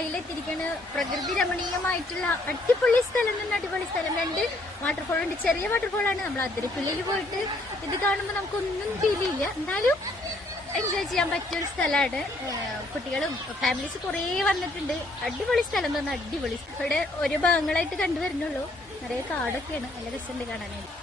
കയ്യിലെത്തിരിക്കുന്ന പ്രകൃതി രമണീയമായിട്ടുള്ള അടിപൊളി സ്ഥലം തന്നെ, അടിപൊളി സ്ഥലം. 2 വാട്ടർഫോൾ ഉണ്ട്, ചെറിയ വാട്ടർഫോളാണ്. നമ്മൾ അതിരപ്പള്ളിയിൽ പോയിട്ട് ഇത് കാണുമ്പോൾ നമുക്കൊന്നും ഫീൽ ചെയ്യില്ല, എന്നാലും എൻജോയ് ചെയ്യാൻ പറ്റിയൊരു സ്ഥലമാണ്. കുട്ടികളും ഫാമിലീസ് കുറേ വന്നിട്ടുണ്ട്. അടിപൊളി സ്ഥലം തന്നെ, അടിപൊളി. ഇവിടെ ഓരോ ഭാഗങ്ങളായിട്ട് കണ്ടുവരുന്നുള്ളൂ. നിറയെ കാടൊക്കെയാണ്, നല്ല രസമുണ്ട് കാണാനായിട്ട്.